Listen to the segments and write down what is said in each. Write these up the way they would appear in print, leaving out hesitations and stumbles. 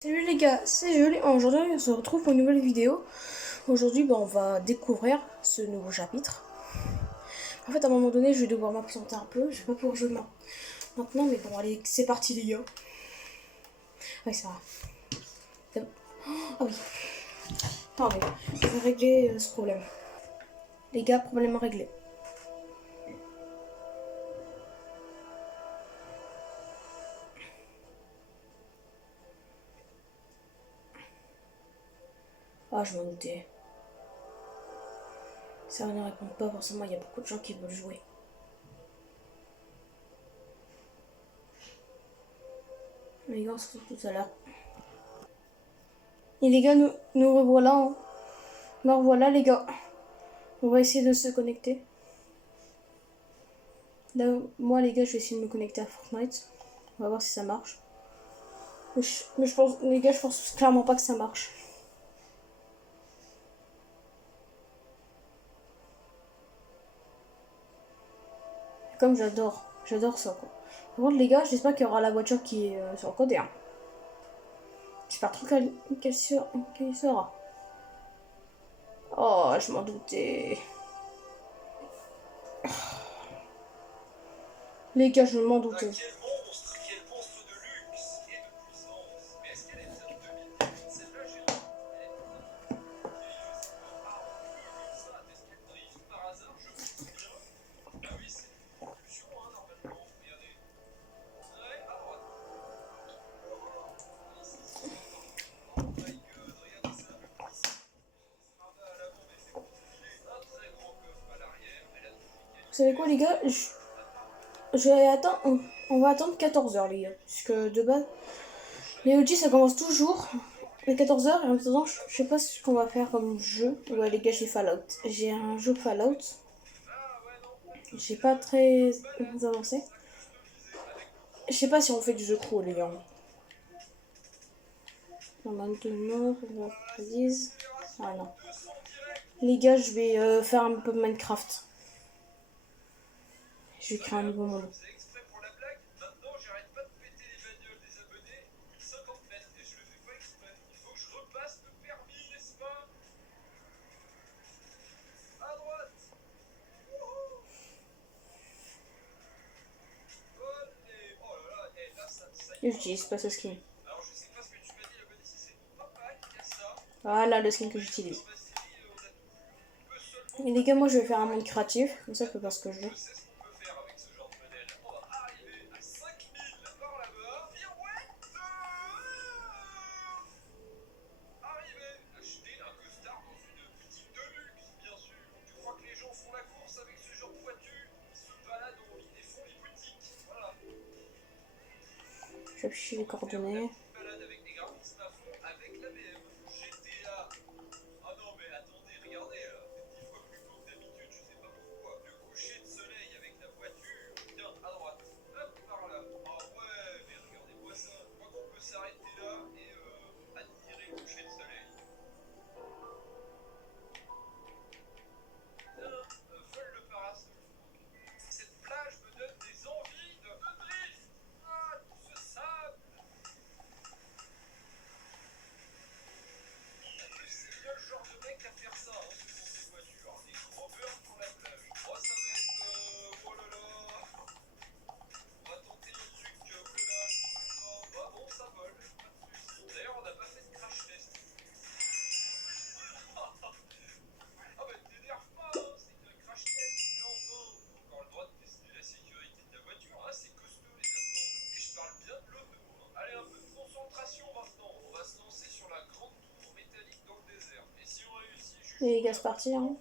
Salut les gars, c'est Julie. Aujourd'hui, on se retrouve pour une nouvelle vidéo. Aujourd'hui, on va découvrir ce nouveau chapitre. En fait, à un moment donné, je vais devoir m'absenter un peu. Je vais pas pouvoir jouer maintenant, mais bon, allez, c'est parti les gars. Oui, ça va. Ah oui. Attendez, je vais régler ce problème. Les gars, problème réglé. Ah, je m'en doutais. Ça ne répond pas forcément, il y a beaucoup de gens qui veulent jouer. Les gars, on se retrouve tout à l'heure. Et les gars, nous revoilà. Hein. Nous revoilà les gars. On va essayer de se connecter. Là, moi les gars, je vais essayer de me connecter à Fortnite. On va voir si ça marche. Mais je pense, les gars, je pense clairement pas que ça marche. Comme j'adore ça quoi. Par contre les gars, j'espère qu'il y aura la voiture qui est sur le côté. Hein. J'espère trop qu'elle sera. Oh, je m'en doutais. Les gars, je m'en doutais. Vous savez quoi les gars, je vais attendre, on va attendre 14h les gars. Puisque de base, les OG ça commence toujours à 14h et en attendant, je sais pas ce qu'on va faire comme jeu. Ouais les gars, j'ai Fallout. J'ai un jeu Fallout. J'ai pas très avancé. Je sais pas si on fait du jeu pro les gars. Maintenant, je dise. Ah non. Les gars, je vais faire un peu de Minecraft. Je vais créer un nouveau monde. Et j'utilise pas ce skin. Voilà le skin que j'utilise. Et les gars, moi je vais faire un monde créatif. Comme ça, je peux faire ce que je veux. Je vais afficher les coordonnées. Et les gars, c'est parti. Hein.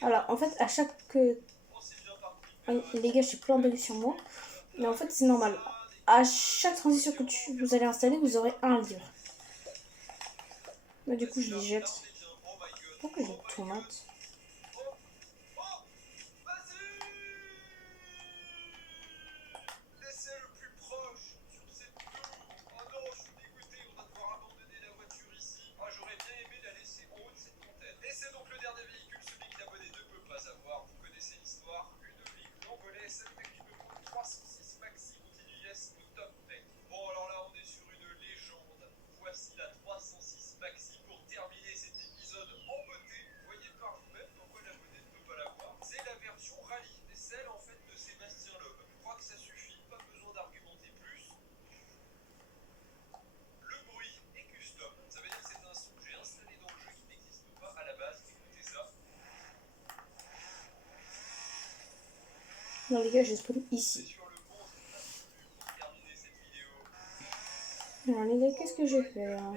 Alors, en fait, à chaque. Les gars, j'ai plein de bugs sur moi. Mais en fait, c'est normal. À chaque transition que vous allez installer, vous aurez un livre. Mais du coup, je les jette. Pourquoi j'ai des tomates? Non les gars, je spawn ici. Alors les gars, qu'est-ce que je fais là?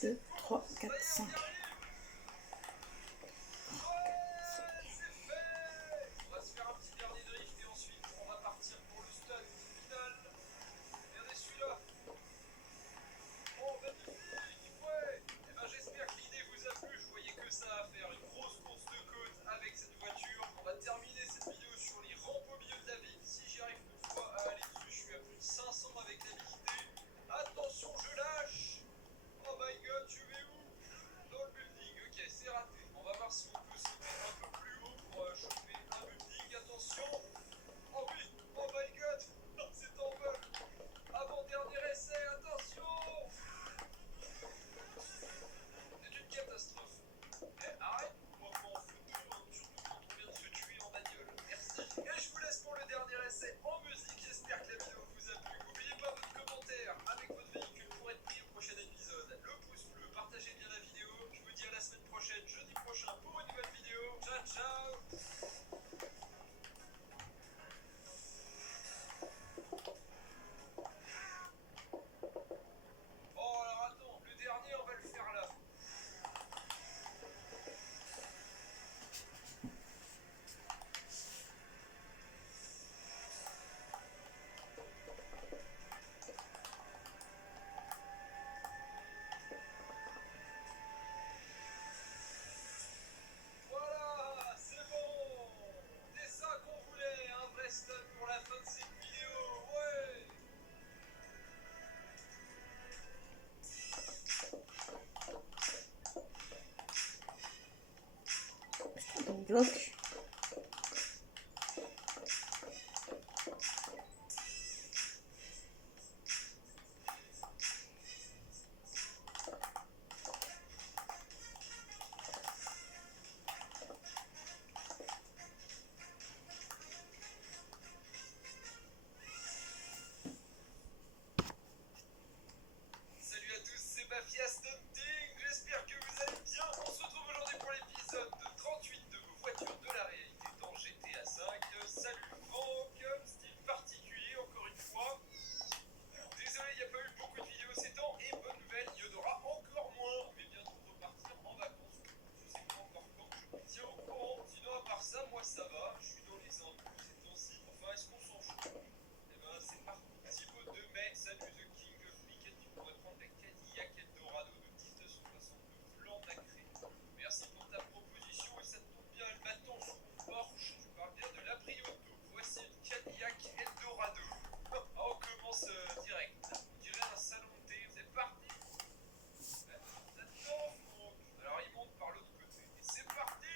Deux, 3, 4, 5. blocs. Salut à tous, c'est Mafia Stunting, j'espère que vous allez bien. On se retrouve aujourd'hui pour l'épisode 38 de vos voitures de la réalité dans GTA V. Salut Franck, style particulier encore une fois. Désolé, il n'y a pas eu beaucoup de vidéos ces temps et bonne nouvelle, il y en aura encore moins. On va bientôt repartir en vacances. Je sais pas encore quand, je vous tiens au courant. Sinon à part ça, moi ça va, je suis dans les impôts ces temps-ci. Enfin, est-ce qu'on s'en fout? Eh ben c'est parti. Thibaut de mai, salut The King of Piquet, tu pourrais prendre la Cadillac Eldorado de 1962 blanc nacré. Merci pour ta proposition et ça tombe bien, elle m'attend sur mon Porsche. Je parle bien de la Prioto. Voici une Cadillac Eldorado. Ah, on commence direct. On dirait un salon de thé. Vous êtes parti? Attends, Franck. Alors il monte par l'autre côté. Et c'est parti!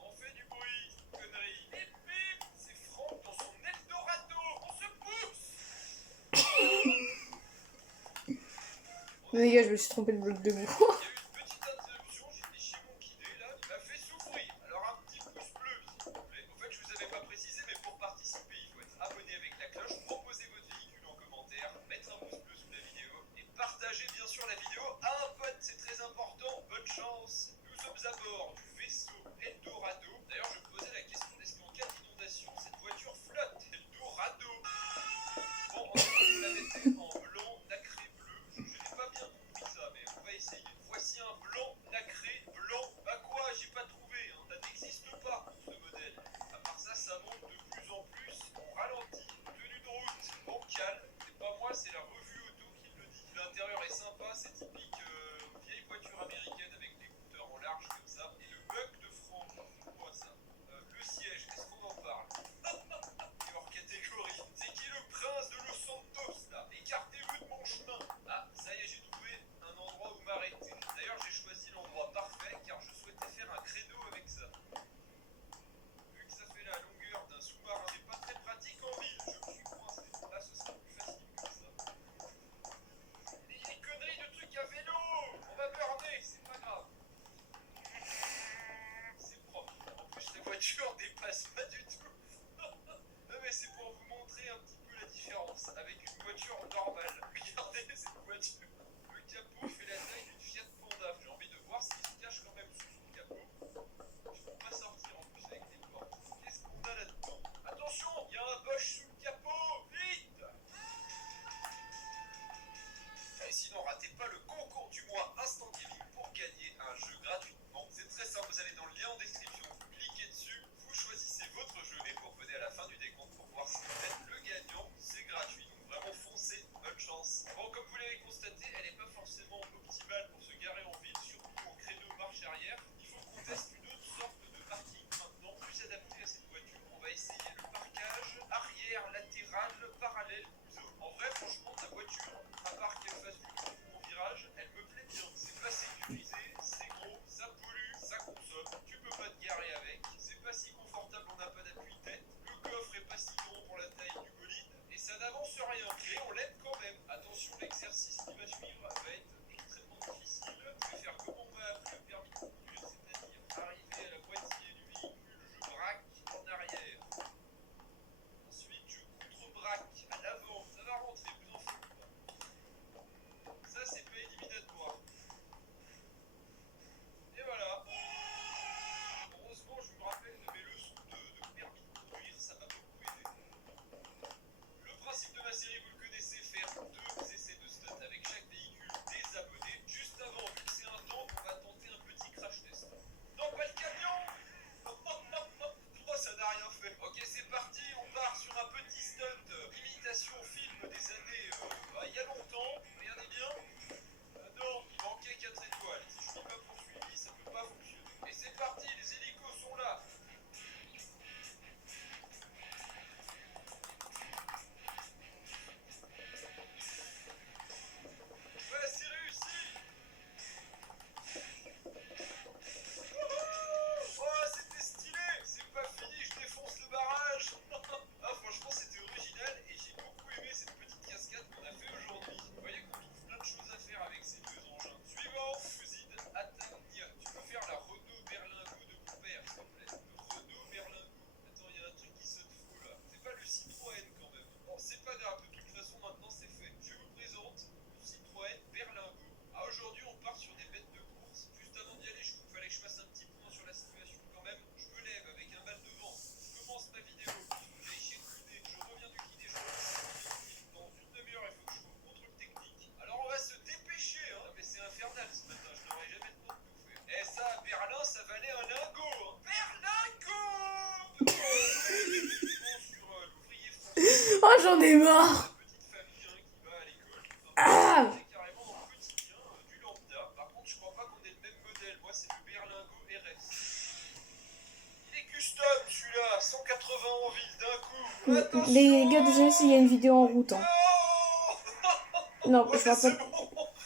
On fait du bruit, connerie. Bip bip! C'est Franck dans son Eldorado. On se pousse! Les gars, je me suis trompé de bloc de boue. Il y a eu une petite interruption, j'étais chez mon kiné là, il m'a fait souffrir. Alors un petit pouce bleu, s'il vous plaît. En fait, je vous avais pas précisé, mais pour participer, il faut être abonné avec la cloche, proposer votre véhicule en commentaire, mettre un pouce bleu sous la vidéo et partager bien sûr la vidéo à un pote, c'est très important. Bonne chance. Nous sommes à bord du vaisseau Eldorado. D'ailleurs, je me posais la question, est-ce qu'en cas d'inondation, cette voiture flotte? Eldorado. Bon, on va la mettre en blanc nacré bleu. Je n'ai pas bien compris ça, mais on va essayer. Voici un blanc nacré blanc. Bah quoi, j'ai pas trouvé, hein. Ça n'existe pas pour ce modèle. À part ça, ça monte de plus en plus. On ralentit. Tenue de route, bancale. C'est pas moi, c'est la revue auto qui le dit. L'intérieur est sympa, c'est typique vieille voiture américaine avec des écouteurs en large comme ça. Et le bug de Franck, c'est quoi ça? Le siège, est-ce qu'on en parle? Et hors catégorie. C'est qui le prince de Los Santos là? Écartez-vous de mon chemin. Ah, ça y est, j'ai trouvé un endroit où m'arrêter. D'ailleurs, j'ai choisi l'endroit parfait car je souhaitais faire un créneau avec ça. Vu que ça fait la longueur d'un sous-marin, c'est pas très pratique en ville. Je me suis coincé. Là, ce sera plus facile que ça. Les conneries de trucs à vélo! On va burner, c'est pas grave. C'est propre. En plus, la voiture dépasse pas du tout. Non mais c'est pour vous montrer un petit peu la différence avec une voiture normale. Regardez cette voiture. Le capot fait la taille d'une Fiat Panda. J'ai envie de voir ce qui se cache quand même sous son capot. Je peux pas sortir en plus avec des portes. Qu'est-ce qu'on a là-dedans? Attention, il y a un Bosch sous le capot. Vite! Et sinon, ratez pas le concours du mois Instant Gaming pour gagner un jeu gratuitement. C'est très simple, vous allez dans le lien en description, vous cliquez dessus, vous choisissez votre jeu et vous revenez à la fin du décompte pour voir si vous êtes le gagnant. C'est gratuit, donc vraiment foncez, bonne chance. Bon, comme vous l'avez constaté, elle n'est pas forcément optimale pour se garer en ville, surtout en créneau marche arrière. Il faut qu'on teste une autre sorte de parking maintenant, plus adaptée à cette voiture. On va essayer le parquage arrière, latéral, parallèle, cousin. En vrai, franchement, ta voiture, à part qu'elle fasse du trou en virage, elle me plaît bien. C'est facile. j'en ai marre. Petite famille hein, qui va à l'école. Ah. C'est carrément dans le quotidien du lambda. Par contre, je crois pas qu'on ait le même modèle. Moi, c'est le Berlingo RS. Il est custom celui-là, 180 en ville d'un coup. Attention. Les gars, désolé s'il y a une vidéo en route. Hein. Non, je parle pas.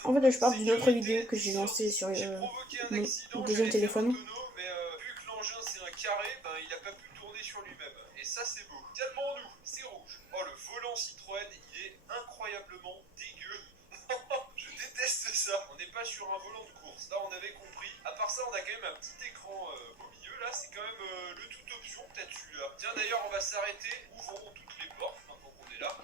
En fait, je parle d'une autre vidéo que j'ai lancée sur mon deuxième téléphone. Mais vu que l'engin c'est un carré, ben, il a pas pu tourner sur lui-même. Et ça c'est beau. Calmons-nous, c'est rouge. Oh le volant Citroën, il est incroyablement dégueu. Je déteste ça. On n'est pas sur un volant de course. Là on avait compris. À part ça, on a quand même un petit écran au milieu. Là c'est quand même le tout option peut-être celui-là. Tiens d'ailleurs on va s'arrêter. Ouvrons toutes les portes maintenant qu'on est là.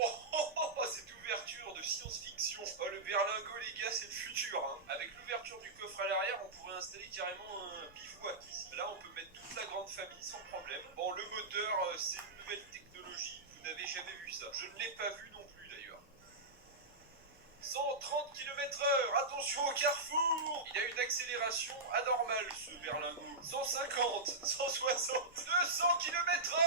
Oh, cette ouverture de science-fiction. Oh, le berlingot, les gars, c'est le futur. Hein. Avec l'ouverture du coffre à l'arrière, on pourrait installer carrément un bivouac ici. Là, on peut mettre toute la grande famille sans problème. Bon, le moteur, c'est une nouvelle technologie. Vous n'avez jamais vu ça. Je ne l'ai pas vu non plus, d'ailleurs. 130 km/h. Attention au carrefour. Il a une accélération anormale, ce berlingot. 150, 160, 200 km/h.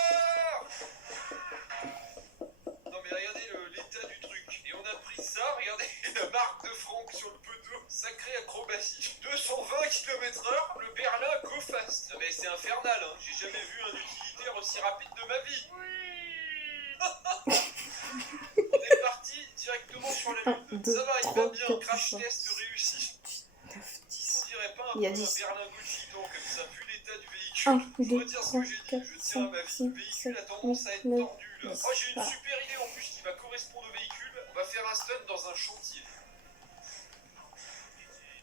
Non mais regardez l'état du truc. Et on a pris ça, regardez la marque de Franck sur le poteau. Sacrée acrobatie. 220 km/h, le Berlin Go Fast. Non mais c'est infernal, hein. J'ai jamais vu un utilitaire aussi rapide de ma vie. Oui. On est parti directement sur la lune. Ça va, il va bien. Crash test réussi. On dirait pas un peu un berlingot gitan comme ça, vu l'état du véhicule. Je retire ce que j'ai dit, je tiens à ma vie. Le véhicule a tendance à être tordu là. Oh, j'ai une super idée en plus qui va correspondre au véhicule. On va faire un stunt dans un chantier.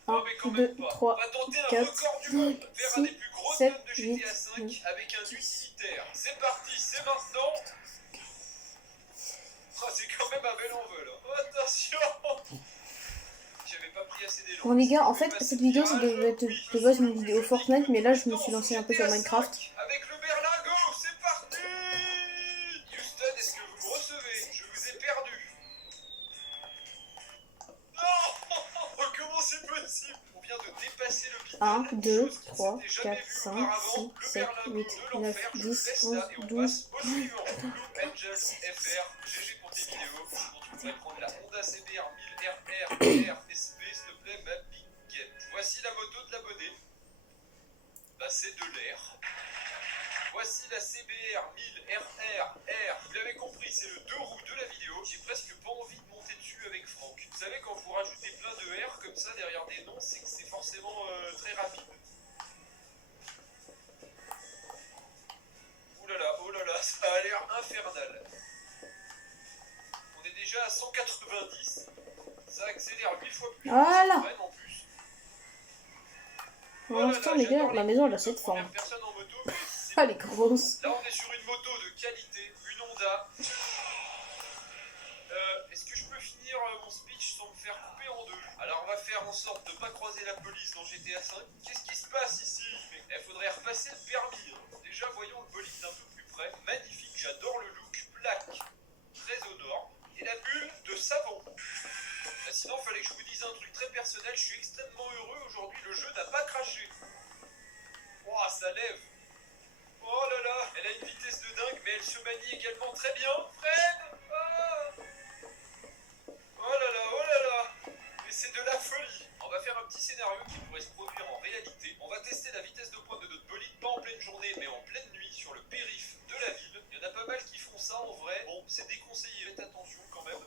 Non mais quand même pas. On va tenter un record du monde. Faire un des plus gros stunts de GTA 5 avec un utilitaire. C'est parti, c'est maintenant. Oh, c'est quand même un bel envol. Hein. Oh, attention. J'avais pas pris assez d'élan. Bon les gars, en fait, cette vidéo, ça devait être de base une vidéo Fortnite, mais là, je me suis lancé un peu sur Minecraft. Avec le berlingot, c'est parti. Houston, est-ce que vous me recevez? Je vous ai perdu. Non. Comment c'est possible? On vient de dépasser le piton. 1, 2, 3, 4, 5, 6, 7, 8, 9, 10, 11, 12. Angels FR, GG pour tes vidéos. Sinon, tu pourrais prendre la Honda CBR 1000 RR SP, s'il te plaît, ma biquette. Voici la moto de l'abonné. Bah, c'est de l'air. Voici la CBR 1000 RR. Vous l'avez compris, c'est le 2 roues de la vidéo. J'ai presque pas envie de monter dessus avec Franck. Vous savez, quand vous rajoutez plein de R comme ça derrière des noms, c'est que c'est forcément très rapide. Oh là là, ça a l'air infernal. On est déjà à 190. Ça accélère 8 fois plus. Voilà. En plus. Pour l'instant, les gars, ma maison, elle a cette forme. Ah, elle est grosse. Là, on est sur une moto de qualité, une Honda. Est-ce que je peux finir mon speech sans me faire couper en deux? Alors, on va faire en sorte de ne pas croiser la police dans GTA 5. Qu'est-ce qui se passe ici? Il faudrait repasser le permis. Hein. Déjà, voyons le bolide d'un peu plus près. Magnifique, j'adore le look. Plaque, très aux normes. Et la bulle de savon. Sinon, il fallait que je vous dise un truc très personnel. Je suis extrêmement heureux aujourd'hui. Le jeu n'a pas craché. Oh, ça lève. Oh là là, elle a une vitesse de dingue, mais elle se manie également très bien. Fred. Oh là là, oh là là. Mais c'est de la folie. On va faire un petit scénario qui pourrait se produire en réalité. On va tester la vitesse de pointe de notre bolide, pas en pleine journée, mais en pleine nuit, sur le périph' de la ville. Il y en a pas mal qui font ça en vrai. Bon, c'est déconseillé, faites attention quand même.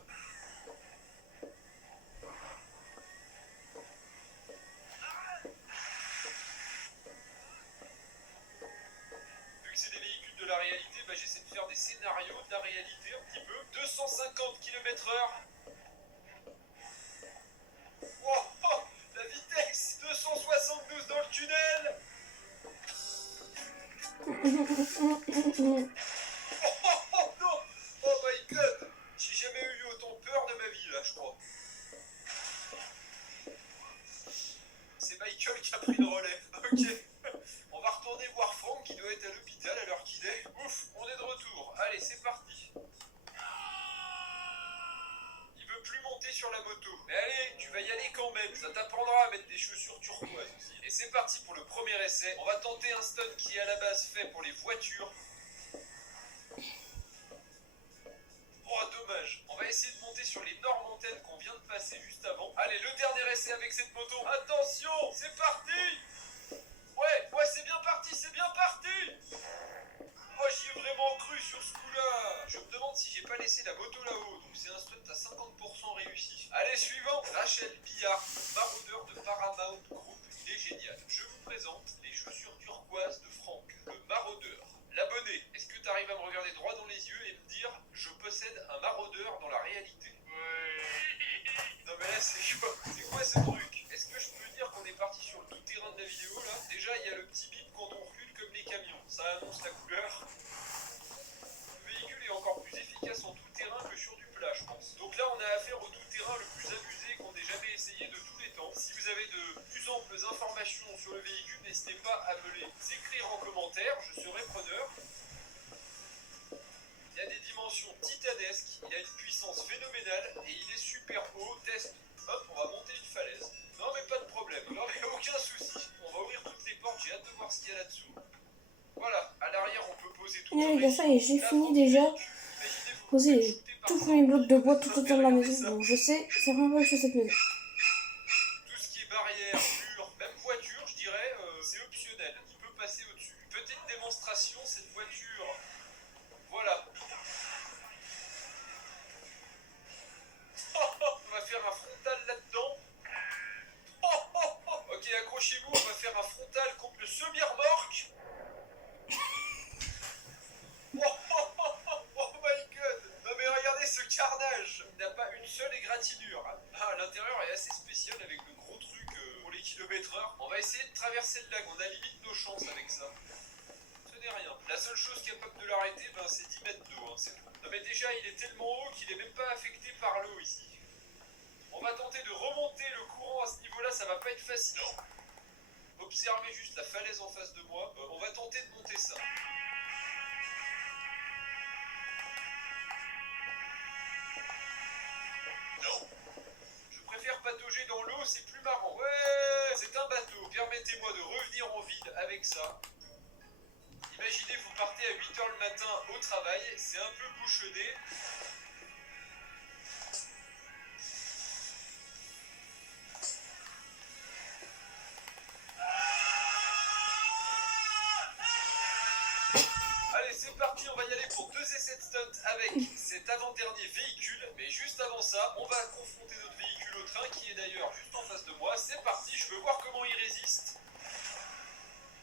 C'est des véhicules de la réalité, bah j'essaie de faire des scénarios de la réalité un petit peu. 250 km/h. Oh, oh, la vitesse 272 dans le tunnel. Oh, oh non. Oh my god. J'ai jamais eu autant peur de ma vie là, je crois. C'est Michael qui a pris le relais. Ok. On va retourner voir Franck qui doit être à l'hôpital à l'heure qu'il est. Ouf, on est de retour. Allez, c'est parti. Il veut plus monter sur la moto. Mais allez, tu vas y aller quand même. Ça t'apprendra à mettre des chaussures turquoises aussi. Et c'est parti pour le premier essai. On va tenter un stunt qui est à la base fait pour les voitures. Oh, dommage. On va essayer de monter sur les normes antennes qu'on vient de passer juste avant. Allez, le dernier essai avec cette moto. Attention, c'est parti. Ouais, c'est bien parti, c'est bien parti. Moi, j'y ai vraiment cru sur ce coup-là. Je me demande si j'ai pas laissé la moto là-haut. Donc, c'est un stunt à 50% réussi. Allez, suivant. Rachel Billard, maraudeur de Paramount Group. Il est génial. Je vous présente les chaussures turquoises de Franck, le maraudeur. L'abonné, est-ce que tu arrives à me regarder droit dans les yeux et me dire je possède un maraudeur dans la réalité? Ouais. Non mais là c'est chaud. C'est quoi ce truc? Est-ce que je peux dire qu'on est parti sur le tout-terrain de la vidéo là? Déjà il y a le petit bip quand on recule comme les camions. Ça annonce la couleur. Le véhicule est encore plus efficace en tout-terrain que sur du plat je pense. Donc là on a affaire au tout-terrain le plus abusé qu'on ait jamais essayé de tous les temps. Si vous avez de plus amples informations sur le véhicule, n'hésitez pas à me les écrire en commentaire, je serai preneur. Il y a des dimensions titanesques, il a une puissance phénoménale et il est super haut. Test. Hop, on va monter une falaise. Non mais pas de problème, non mais aucun souci. On va ouvrir toutes les portes, j'ai hâte de voir ce qu'il y a là-dessous. Voilà, à l'arrière on peut poser tout. Et les gars, ça y est, j'ai fini déjà. Poser les tout premiers blocs de bois tout autour de la maison. Bon, je sais, c'est vraiment pas que cette maison. Tout ce qui est barrière, mur, même voiture, je dirais, c'est optionnel. Il peut passer au-dessus. Petite démonstration, cette voiture. Voilà. On va faire un frontal là-dedans. Ok, accrochez-vous, on va faire un frontal contre le semi-remorque. Oh my god. Non mais regardez ce carnage. Il n'a pas une seule égratignure. Ah, l'intérieur est assez spécial avec le gros truc pour les kilomètres/heure. On va essayer de traverser le lac. On a limite nos chances avec ça. Ce n'est rien. La seule chose capable de l'arrêter, c'est 10 mètres d'eau. Hein, c'est tout. Non mais déjà, il est tellement haut qu'il est même pas affecté par l'eau ici. On va tenter de remonter le courant à ce niveau-là. Ça va pas être facile. Observez juste la falaise en face de moi. On va tenter de monter ça. Non. Je préfère patauger dans l'eau, c'est plus marrant. Ouais, c'est un bateau. Permettez-moi de revenir en ville avec ça. Imaginez, vous partez à 8h le matin au travail, c'est un peu bouchonné. Allez, c'est parti, on va y aller pour 2 essais de stunt avec cet avant-dernier véhicule. Mais juste avant ça, on va confronter notre véhicule au train qui est d'ailleurs juste en face de moi. C'est parti, je veux voir comment il résiste.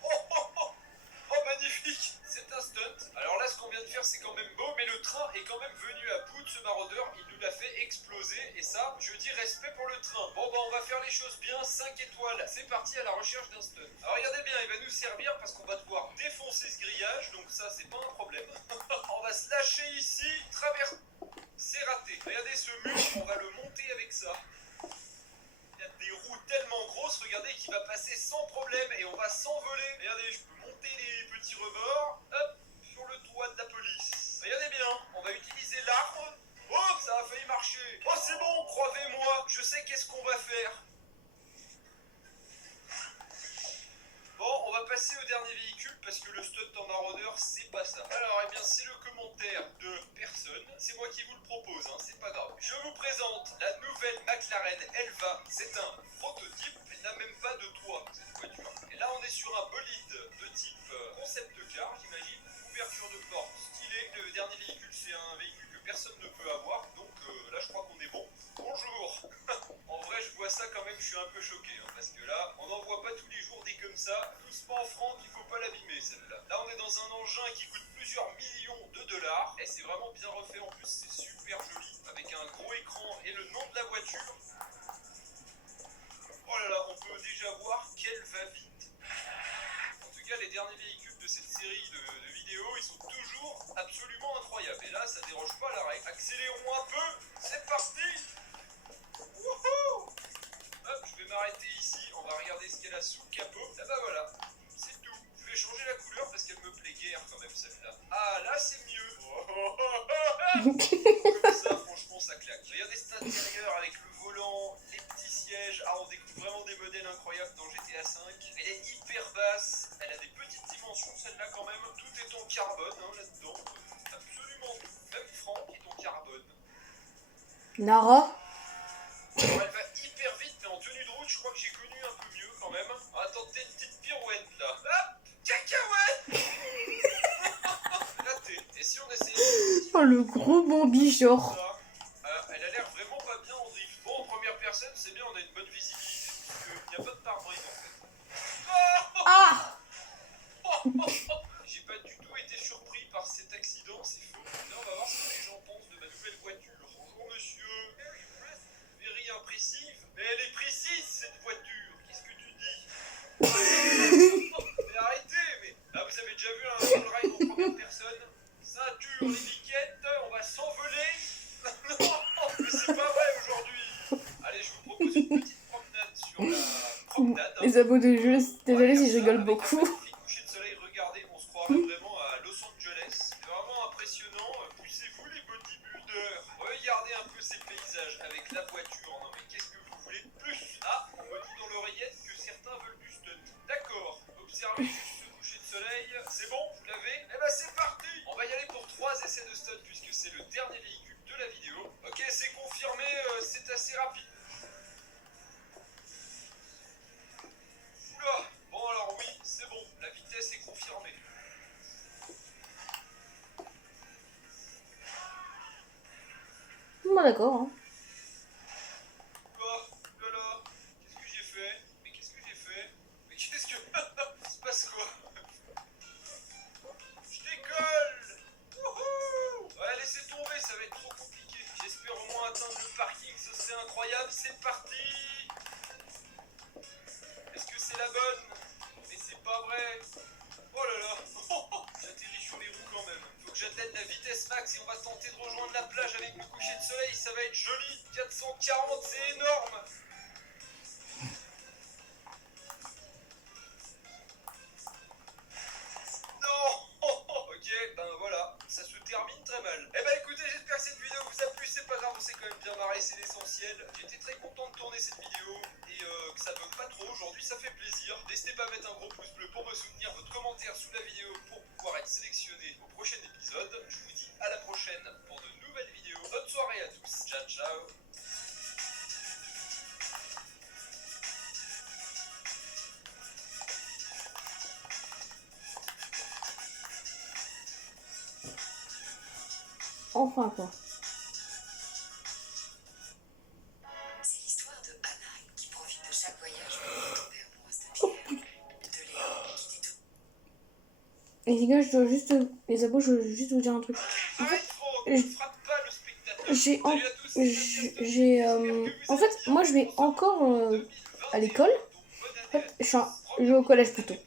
Oh, magnifique. C'est un stunt. Alors là, ce qu'on vient de faire, c'est quand même beau, mais le train est quand même venu à bout de ce maraudeur. Il nous l'a fait exploser, et ça, je dis respect pour le train. Bon, on va faire les choses bien, 5 étoiles. C'est parti à la recherche d'un stunt. Alors regardez bien, il va nous servir parce qu'on va devoir défoncer ce grillage, donc ça, c'est pas un problème. On va se lâcher ici, traverser. C'est raté. Regardez ce mur, on va le monter avec ça. Il y a des roues tellement grosses, regardez, qu'il va passer sans problème et on va s'envoler. Regardez, je peux monter les petits rebords, hop, sur le toit de la police. Regardez bien, on va utiliser l'arbre. Oh, ça a failli marcher. Oh, c'est bon, croyez-moi, je sais qu'est-ce qu'on va faire. Bon, on va passer au dernier véhicule parce que le stunt en maraudeur, c'est pas ça. Alors, eh bien, c'est le commentaire de personne. C'est moi qui vous le propose, hein, c'est pas grave. Je vous présente la nouvelle McLaren Elva. C'est un prototype, elle n'a même pas de toit, cette voiture. Et là, on est sur un bolide de type concept car, j'imagine. Ouverture de porte stylée. Le dernier véhicule, c'est un véhicule que personne ne peut avoir. Donc là, je crois qu'on est bon. Bonjour. En vrai, je vois ça quand même, je suis un peu choqué. Hein, parce que là, on n'en voit pas tous les jours des comme ça. Doucement, Franck, il faut pas l'abîmer, celle-là. Là, on est dans un engin qui coûte plusieurs millions de dollars. Et c'est vraiment bien refait. En plus, c'est super joli. Avec un gros écran et le nom de la voiture. Oh là là, on peut déjà voir qu'elle va vite. En tout cas, les derniers véhicules de cette série de vidéos, ils sont toujours absolument incroyables. Et là, ça déroge pas à la règle. Accélérons un peu. C'est parti. Wouhou! Hop, je vais m'arrêter ici. On va regarder ce qu'elle a sous le capot. Ah bah voilà. C'est tout. Je vais changer la couleur parce qu'elle me plaît guère quand même celle-là. Ah là, c'est mieux. Comme ça, franchement, ça claque. Regardez cet intérieur avec le volant, les petits sièges. Ah, on découvre vraiment des modèles incroyables dans GTA V. Elle est hyper basse. Elle a des petites dimensions, celle-là quand même. Tout est en carbone hein, là-dedans. Absolument tout. Même Franck est en carbone. Nara. Alors, elle va hyper vite, mais en tenue de route, je crois que j'ai connu un peu mieux quand même. Ah, attends, t'es une petite pirouette là. Hop, cacahuète. Raté. Et si on essayait Oh, le gros bombi, genre. elle a l'air vraiment pas bien en drift. Bon, en première personne, c'est bien, on a une bonne visibilité, parce qu'il n'y a pas de pare-brise en fait. Ah! J'ai pas du tout été surpris par cet accident, c'est faux. Là, on va voir ce que les gens pensent de ma nouvelle voiture. Bonjour monsieur. Very impressive. Mais elle est précise cette voiture. Qu'est-ce que tu dis? Mais arrêtez, mais. Ah, vous avez déjà vu un full ride en première personne? Ceinture, les biquettes, on va s'envoler. Non, mais c'est pas vrai aujourd'hui. Allez, je vous propose une petite promenade sur la promenade. Les abos de jeu, désolé si je rigole beaucoup. Coucher de soleil, regardez, on se croirait vraiment à Los Angeles. C'est vraiment impressionnant. Poussez-vous les bodybuilders. Regardez un peu ces paysages avec la voiture. Non mais qu'est-ce que vous voulez de plus? Ah, on me dit dans l'oreillette que certains veulent du stunt. D'accord, observez juste ce coucher de soleil. C'est bon, vous l'avez? Eh ben c'est parti. On va y aller pour 3 essais de stunt puisque c'est le dernier véhicule de la vidéo. Ok, c'est confirmé, c'est assez rapide. Oula. Bon alors oui, c'est bon, la vitesse est confirmée. Bon, d'accord. Hein. Oh là là, qu'est-ce que j'ai fait? Mais qu'est-ce que j'ai fait? Mais qu'est-ce que... Il se passe quoi? Je décolle. Wouhou. Ouais, laissez tomber, ça va être trop compliqué. J'espère au moins atteindre le parking, ce serait incroyable. C'est parti. Est-ce que c'est la bonne? Mais c'est pas vrai. Oh là là. J'atterris sur les roues quand même. Faut que j'atteigne la vitesse max et on va tenter de rejoindre la plage avec le coucher de soleil. Ça va être joli. 440, c'est énorme. Non. Ok, ben voilà, ça se termine très mal. Eh ben écoutez, j'espère que cette vidéo vous a plu, c'est pas grave, on s'est quand même bien marré, c'est l'essentiel. J'étais très content de tourner cette vidéo et que ça bug pas trop aujourd'hui, ça fait plaisir. N'hésitez pas à mettre un gros pouce bleu pour me soutenir, votre commentaire sous la vidéo pour pouvoir être sélectionné au prochain épisode. Je vous dis à la prochaine pour de nouvelles vidéos. Bonne soirée à tous, ciao ciao. Enfin, quoi. C'est l'histoire de Anna qui profite de chaque voyage pour tomber amoureuse de Pierre, de Léa qui dit tout. Et les gars, je dois juste... Les abos, je veux juste vous dire un truc. En fait, Arrête Franck, ne frappe pas le spectateur. j'ai... Salut à tous, c'est J'ai... J'espère que vous En fait, allez bien. moi, je vais encore à l'école. En fait, je vais au collège plutôt.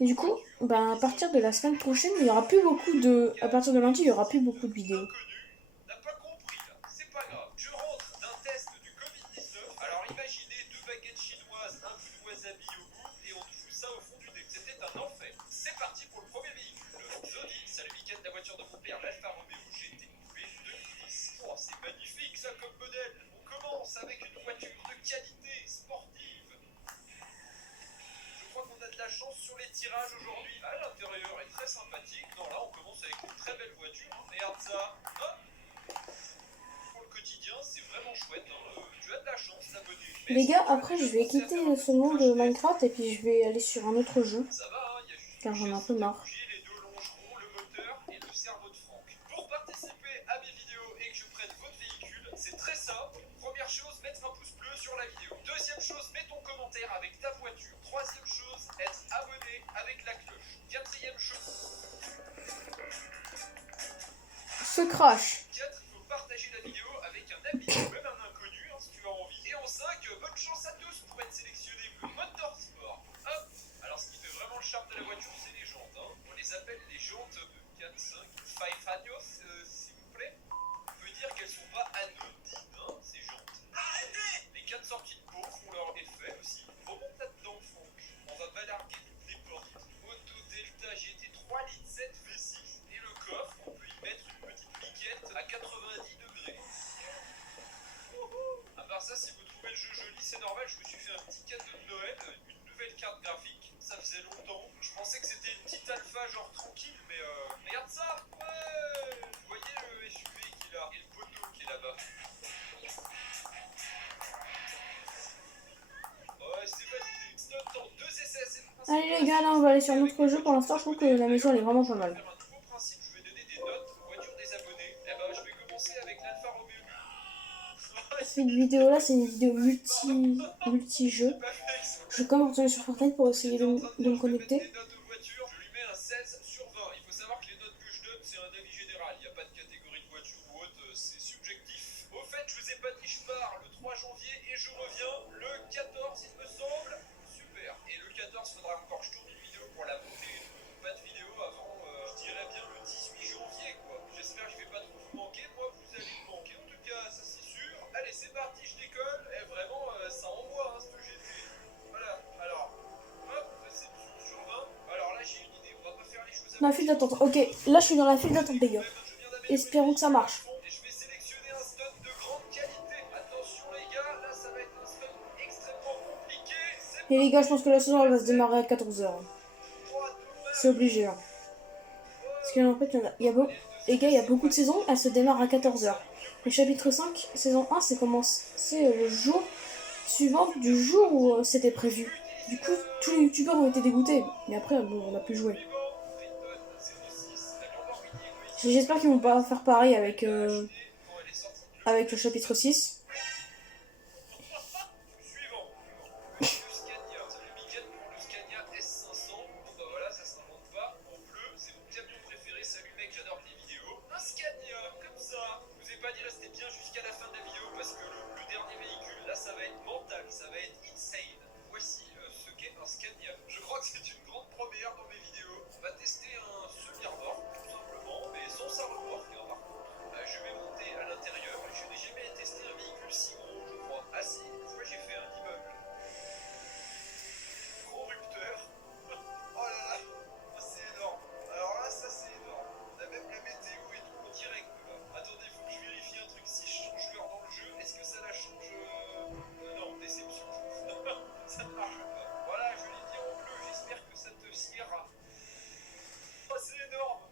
Et du coup, ben, à partir de la semaine prochaine, il y aura plus beaucoup de... À partir de lundi, il y aura plus beaucoup de vidéos. N'a pas compris là, c'est pas grave. Je rentre d'un test du Covid-19. Alors imaginez 2 baguettes chinoises, un peu de wasabi au bout et on fout ça au fond du nez. C'était un enfer. C'est parti pour le premier véhicule. Zodi, c'est le week-end la voiture de mon père, l'Alfa Romeo GT Coupé 2010. Oh, c'est magnifique ça comme modèle. On commence avec une voiture de qualité, sportive. Je crois qu'on a de la chance sur les tirages aujourd'hui. Ah, l'intérieur est très sympathique. Non, là, on commence avec une très belle voiture. Regarde ça. Hop. Pour le quotidien, c'est vraiment chouette. Hein. Tu as de la chance, t'abonner. Les gars, après, je vais quitter ce monde de Minecraft et puis je vais aller sur un autre jeu. Ça va, hein, il y a juste Car une j'en ai un chaise peu qui marre. bouge, les deux longerons, le moteur et le cerveau de Franck. Pour participer à mes vidéos et que je prenne votre véhicule, c'est très simple. Première chose, mettre un pouce bleu sur la vidéo. Deuxième chose, mets ton commentaire avec ta voiture. Troisième chose, être abonné avec la cloche. Quatrième chose, Ce crash. 4, il faut partager la vidéo avec un ami ou même un inconnu hein, si tu as envie. Et en 5, bonne chance à tous pour être sélectionné pour le motorsport. Hop. Alors ce qui fait vraiment le charme de la voiture, c'est les jantes. Hein. On les appelle les jantes de 4, 5, 5 años, s'il vous plaît. On peut dire qu'elles sont pas anodines, hein, ces jantes. Arrêtez. Les 4 sorties de peau font leur effet aussi. Remonte là-dedans, Franck. On va balarguer toutes les portes. Auto Delta GT 3 litres 7 V6. Et le coffre, on peut y mettre une petite piquette à 90 degrés. À part ça, si vous trouvez le jeu joli, c'est normal, je me suis fait un petit cadeau de Noël, une nouvelle carte graphique. Ça faisait longtemps. Je pensais que c'était une petite alpha genre tranquille, mais regarde ça. Ouais. Vous voyez Allez les gars, là on va aller sur notre jeu. Pour l'instant, je trouve que la maison elle est vraiment pas mal. Faire un nouveau principe, je vais donner des notes aux voitures des abonnés. Eh ben, je vais commencer avec l'Alfa Romeo. Cette vidéo là, c'est une vidéo multi-jeu. Pas fait exprès. Je vais quand même retourner sur Fortnite pour essayer de me Je vais mettre connecter. des notes aux voitures, je lui mets un 16 sur 20. Il faut savoir que les notes que je donne, c'est un avis général. Il n'y a pas de catégorie de voiture ou autre, c'est subjectif. Au fait, je vous ai pas dit, je pars le 3 janvier et je reviens le 14, il me semble. Super. Et le 14, faudra encore que je tourne une vidéo pour la montée et tout. Pas de vidéo avant, je dirais bien le 18 janvier, quoi. J'espère que je vais pas trop vous manquer. Moi, vous allez me manquer. En tout cas, ça c'est sûr. Allez, c'est parti, je décolle. Et vraiment, ça envoie, hein, ce que j'ai fait. Voilà. Alors, hop, réception sur 20. Alors là, j'ai une idée. On va pas faire les choses à Dans la file d'attente. Ok, là je suis dans la file d'attente les gars. je viens d'améliorer Espérons que ça marche. et je vais sélectionner un stun de grande qualité. Attention les gars, là ça va être un stun extrêmement compliqué. C'est Et les gars, je pense que la saison elle va se démarrer à 14h. C'est obligé. Hein. Parce qu'en fait, les gars, il y a beaucoup de saisons, elles se démarrent à 14h. Le chapitre 5, saison 1, c'est le jour suivant du jour où c'était prévu. Du coup, tous les youtubeurs ont été dégoûtés. Mais après, bon, on a pu jouer. J'espère qu'ils vont pas faire pareil avec le chapitre 6. Suivant. Le Scania, le Mican pour le Scania S500. Bon bah voilà, ça s'invente pas. En bleu, c'est mon camion préféré. Salut mec, j'adore tes vidéos. Un Scania, comme ça. Je vous ai pas dit rester bien jusqu'à la fin de la vidéo parce que le dernier véhicule, là ça va être mental, ça va être insane. Voici ce qu'est un Scania. Je crois que c'est une grande première dans mes vidéos. On va tester un semi-remorque, tout simplement, mais sans sa remorque. Hein, par contre, je vais monter à l'intérieur. Je n'ai jamais testé un véhicule si gros, je crois. Ah si, une fois j'ai fait un immeuble. Gros rupteur. Oh là là, oh, c'est énorme. Alors là, ça c'est énorme. On a même la météo et tout en direct là. Attendez, il faut que je vérifie un truc. Si je change l'heure dans le jeu, est-ce que ça la change non, déception. Ça ne marche pas. Voilà, je l'ai dit en bleu. J'espère que ça te siera. Oh, c'est énorme.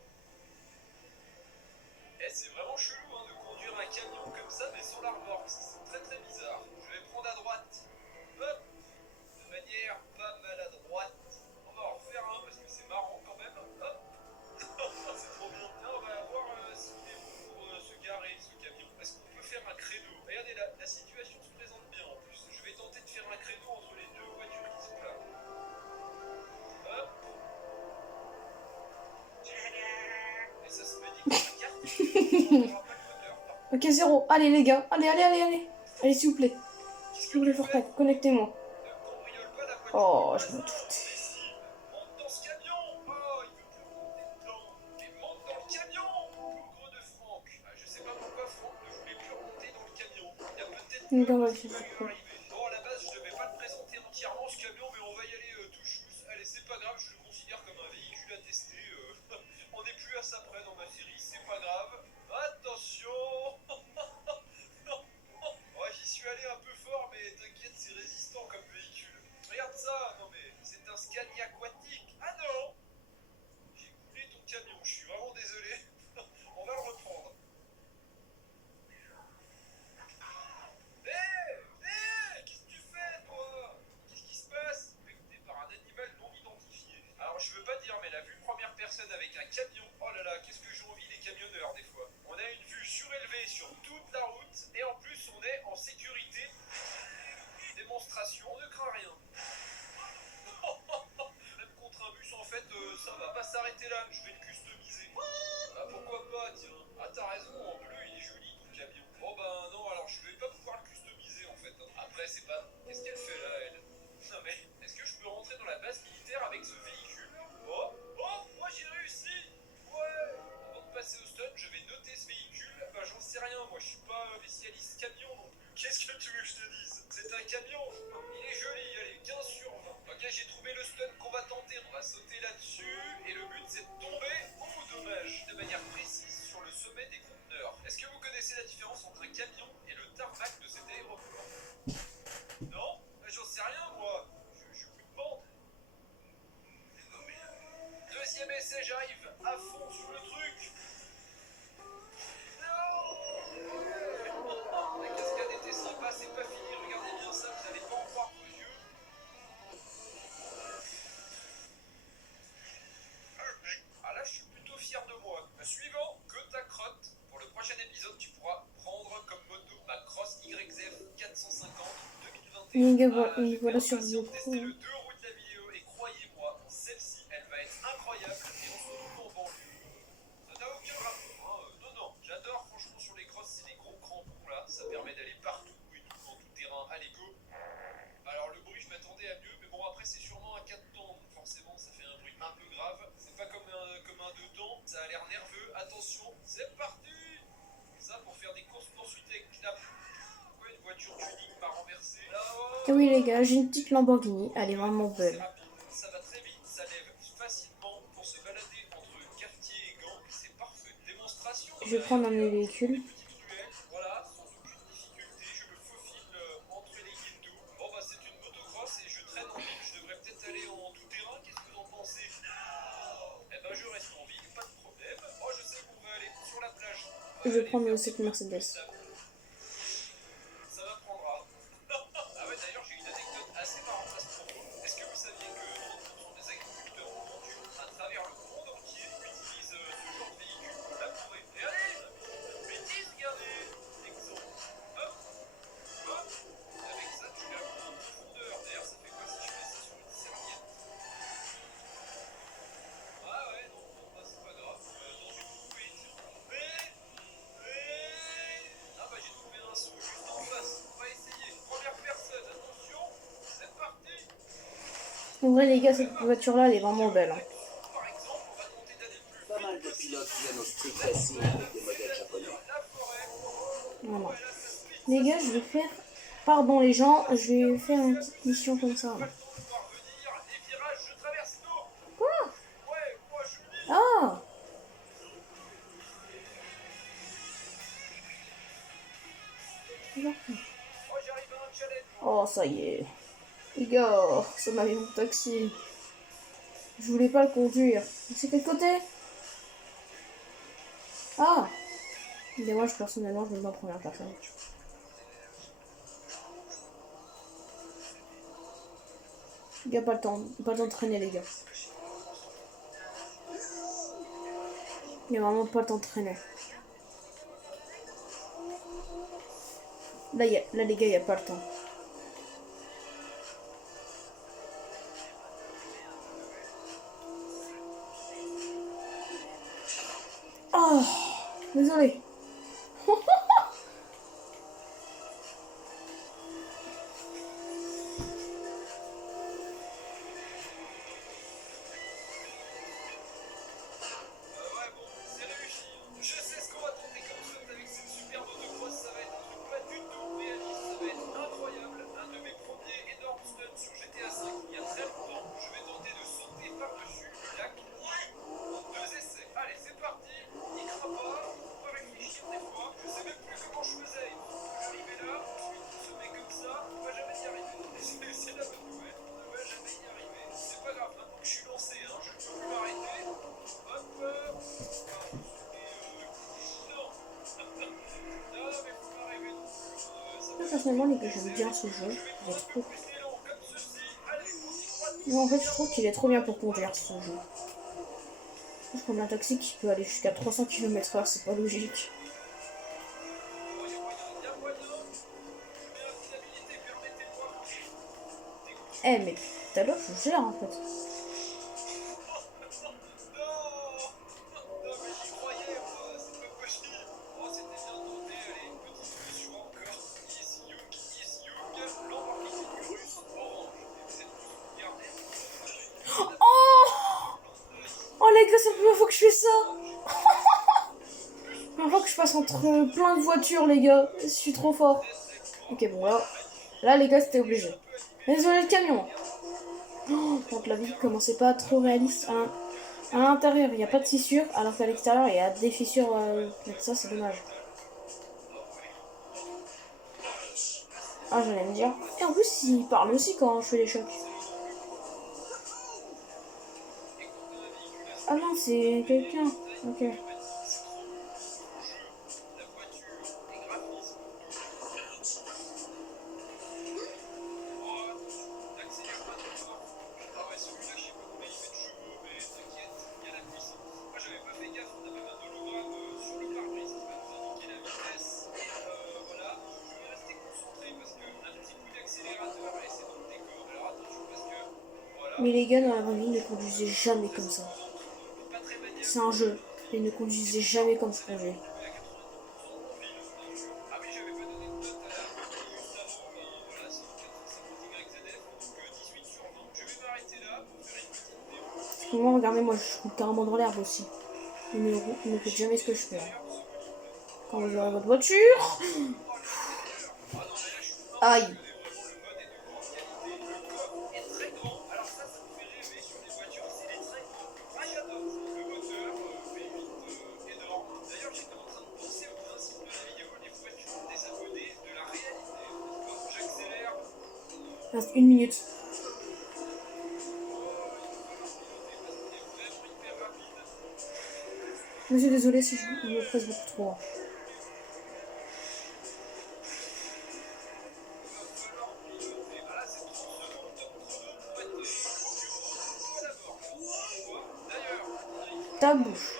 Eh, c'est vraiment chelou hein, de conduire un camion comme ça, mais sans la remorque. C'est très très bizarre. Je vais prendre à droite. Hop, de manière pas maladroite. On va en refaire un parce que c'est marrant quand même. Hop, c'est trop bien. Là, on va voir s'il est bon pour se garer ce camion. Est-ce qu'on peut faire un créneau? Regardez, la situation se présente bien en plus. Je vais tenter de faire un créneau entre les deux voitures qui sont là. Hop. Et ça se met dit que la carte, on n'aura pas le moteur. Ok, 0. Allez les gars, allez. Allez s'il vous plaît. S'il vous plaît, Fortnite, connectez-moi. Ne cambriole pas la voiture. Oh, je me doute. Monte dans ce camion. Oh, il veut plus monter dedans. Mais monte dans le camion. Bougre de Franck. Ah, je sais pas pourquoi Franck ne voulait plus remonter dans le camion. Il y a peut-être Mais que dans la qui file va lui d'attente. arriver. Bon, à la base, je devais pas le présenter entièrement ce camion, mais on va y aller tout chousse. Allez, c'est pas grave, je le considère comme un véhicule à tester. On n'est plus à ça près dans ma série, c'est pas grave. Attention. Ouais, j'y suis allé un peu fort, mais t'inquiète, c'est résistant comme véhicule. Regarde ça, non mais c'est un Scania aquatique. Ah non, j'ai coulé ton camion, je suis vraiment désolé. On va le reprendre. Qu'est-ce que tu fais, toi? Qu'est-ce qui se passe? Écouté par un animal non identifié. Alors, je veux pas dire, mais la vue première personne avec un camion, oh là là, qu'est-ce que j'ai envie des camionneurs des fois. On a une vue surélevée sur toute la route, et en plus, on est en sécurité. Démonstration, on ne craint rien. Même contre un bus, en fait, ça va pas s'arrêter là, je vais le customiser. Ah, pourquoi pas, tiens. Ah, t'as raison, en bleu, il est joli, ton camion. Bon, ben non, alors je vais pas pouvoir le customiser, en fait. Hein. Après, c'est pas... Qu'est-ce qu'elle fait, là, elle? Non, mais, est-ce que je peux rentrer dans la base militaire avec ce véhicule? Oh, moi, j'ai réussi. Ouais. Avant de passer au stun, je vais noter ce véhicule. Bah, j'en sais rien, moi, je suis pas spécialiste camion non plus. Qu'est-ce que tu veux que je te dise? C'est un camion. Il est joli, allez, 15 sur 20. Ok, j'ai trouvé le stun qu'on va tenter. On va sauter là-dessus. Et le but, c'est de tomber, oh dommage, de manière précise sur le sommet des conteneurs. Est-ce que vous connaissez la différence entre un camion et le tarmac de cet aéroport? Non? J'en sais rien, moi. Je vous demande. Deuxième essai, j'arrive à fond sur le truc. Non! La cascade était sympa, c'est pas fini. Regardez bien ça, vous allez pas en croire vos yeux. Suivant, que ta crotte. Pour le prochain épisode, tu pourras prendre comme moto ma Cross YZF 450 2021. Les gars, J'ai voilà bien sur impatient le de tester le 2 roues de la vidéo et croyez-moi, celle-ci, elle va être incroyable et on se retrouve en banlieue. Ça n'a aucun rapport, hein. Non, non, j'adore franchement sur les crosses, c'est les gros crampons là, ça permet d'aller partout et tout, en tout terrain. Allez, go. Alors le bruit, je m'attendais à mieux, mais bon, après c'est sûrement un 4 temps, donc forcément ça fait un bruit un peu grave. C'est pas comme un 2 temps, ça a l'air nerveux. Attention, c'est parti. Ça pour faire des courses poursuites avec Knap. Pourquoi une voiture tuning m'a renversé là-haut? Et oui les gars, j'ai une petite Lamborghini, elle est vraiment C'est belle. rapide, ça va très vite, ça lève facilement pour se balader entre quartier et Gand, c'est parfait. Démonstration. Je vais prendre un de mes véhicules. Petite ruelle, voilà, sans aucune difficulté, je me faufile entre les guindos. Bon bah c'est une motocross et je traîne en ville, je devrais peut-être aller en tout terrain, qu'est-ce que vous en pensez? Eh ben je reste en ville, pas de problème. Oh je sais qu'on va aller sur la plage. Je vais prendre cette Mercedes. Ça m'apprendra. Ah ouais d'ailleurs j'ai une anecdote assez marrante à ce propos. Est-ce que vous saviez que 30% des agriculteurs mondiaux à travers le monde entier utilisent ce genre de véhicule pour labourer? Et allez, bêtise, regardez, exemple. Hop, hop, avec ça tu laboures en profondeur. D'ailleurs ça fait quoi si je fais ça sur une serviette? Ah ouais, non, bon, bah, c'est pas grave. Dans une poupée, tiens. Ah bah j'ai trouvé un sou juste en face. On va essayer. Première personne, attention. C'est parti. En vrai les gars, cette voiture là, elle est vraiment belle. Hein. Par exemple, on va tenter d'aller plus Pas mal de pilotes viennent au street racing avec des modèles japonais. la forêt. Voilà. Ouais, là ça split. Les gars, je vais faire... Pardon les gens, je vais faire une petite mission comme ça. Pas le temps de voir venir. Les virages, je traverse l'eau. Quoi? Ouais, moi je suis vite. Ah! Oh, j'arrive à un challenge. Oh, ça y est. Les gars, ça m'a mis mon taxi. Je voulais pas le conduire. C'est quel côté? Ah! Mais moi, personnellement, je me mets en première personne. Il n'y a pas le temps de traîner, les gars. Il n'y a vraiment pas le temps de traîner. Là, les gars, il n'y a pas le temps. Oh! Désolé. Ouais, bon, c'est réussi. Je sais ce qu'on va tenter comme truc avec cette super motocross. Ça va être un truc pas du tout réaliste. Ça va être incroyable. Un de mes premiers énormes stunts sur GTA V il y a très longtemps. Je vais tenter de sauter par-dessus le lac. Ouais, en 2 essais. Allez, c'est parti. N'y crains pas. Faut pas réfléchir des fois. Je sais même plus comment je faisais. Il faut que j'arrive là. Ensuite, on se met comme ça. On va jamais y arriver. C'est la bonne nouvelle. On ne va jamais y arriver. C'est pas grave. Maintenant que je suis lancé, hein, je ne peux plus m'arrêter. Hop. Moi, personnellement, les gars, j'aime bien ce jeu. Il est trop... Moi, en fait, je trouve qu'il est trop bien pour conduire, ce jeu. Je prends un taxi qui peut aller jusqu'à 300 km/h, c'est pas logique. Eh, mais tout à l'heure, je gère, en fait. Oh les gars, c'est la première fois que je fais ça. La première fois que je passe entre plein de voitures, les gars. Je suis trop fort. Ok, bon, là les gars, c'était obligé. Désolé le camion. Oh, donc la vie commençait pas trop réaliste. À l'intérieur, il n'y a pas de fissures, alors qu'à l'extérieur, il y a des fissures. Ça, c'est dommage. Ah, j'allais me dire. Et en plus, il parle aussi quand je fais les chocs. Ah non, c'est quelqu'un. Ok. Mais les gars dans la vraie vie ne conduisaient jamais comme ça. pas très maniable. C'est un jeu. Ils ne conduisaient jamais comme je conduis. À 90% de profil, bien sûr. Ah oui, j'avais pas donné de note à la partie juste avant, et voilà, c'est une 450YZF, donc 18 sur 20. Je vais m'arrêter là pour faire une petite démo. Parce que moi, regardez, moi je roule carrément dans l'herbe aussi. Ils ne faites jamais ce que je fais. Hein. Quand vous aurez votre voiture. Oh la terreur. Ah non, mais là, je suis Aïe. impressionné, vraiment, le mode est de grande qualité. Le coffre est très grand. Alors ça me fait rêver sur les voitures, c'est les très grands coffres. Ah, j'adore ça. Le moteur V8 énorme. D'ailleurs, j'étais en train de penser au principe de la vidéo, les voitures des abonnés de la réalité. J'accélère. Il reste 1 minute. Monsieur, désolé si je me presse beaucoup trop. Hein. Ta bouche.